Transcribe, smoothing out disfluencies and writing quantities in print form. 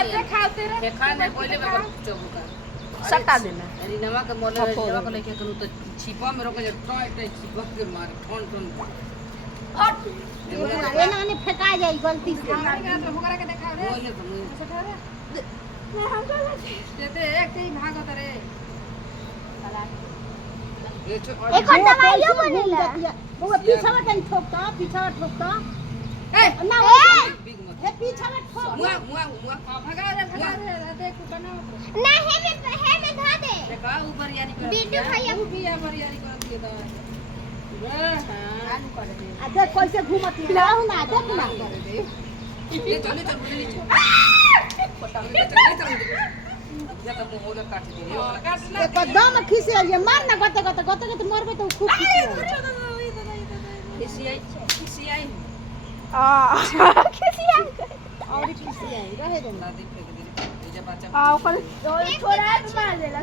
खाते खाते रे खाने पहले में चौका सटा देना अरे नमक के मोले नमक लेके करू तो छिपा में रोके टॉय टॉय छिपा के मार ठोन ठोन ये ना ने फेंका जाई गलती से हमारे का तो होकरा के देखा रे बोले तो मुंह ऐसा खा रे मैं हमको देते एक ही भागत रे ये एक और दवाइयो बनेला वो पीछा में तन ठोकता पीछा में ठोकता ए ना बिग मत हे पीछा में ठोक मुआ भगा रे देते को बनाओ ना हे में धा दे देखा ऊपर यानी कर बिट्टू भैया तू भी बरियारी कर दिए दवा हां आलू कर दे आ देख कैसे घूमती है लाओ ना देख ना ये चले चल बोले नीचे पटा ले चल या तो मुंह होले काट दे एकदम खिसे ये मार ना गते मरबे तो खूब खिसे खिसी आई आ खिसिया और खिसिया रहे दे ना दे फेंक दे ये जब बच्चा आ ओकर छोड़ा मार देला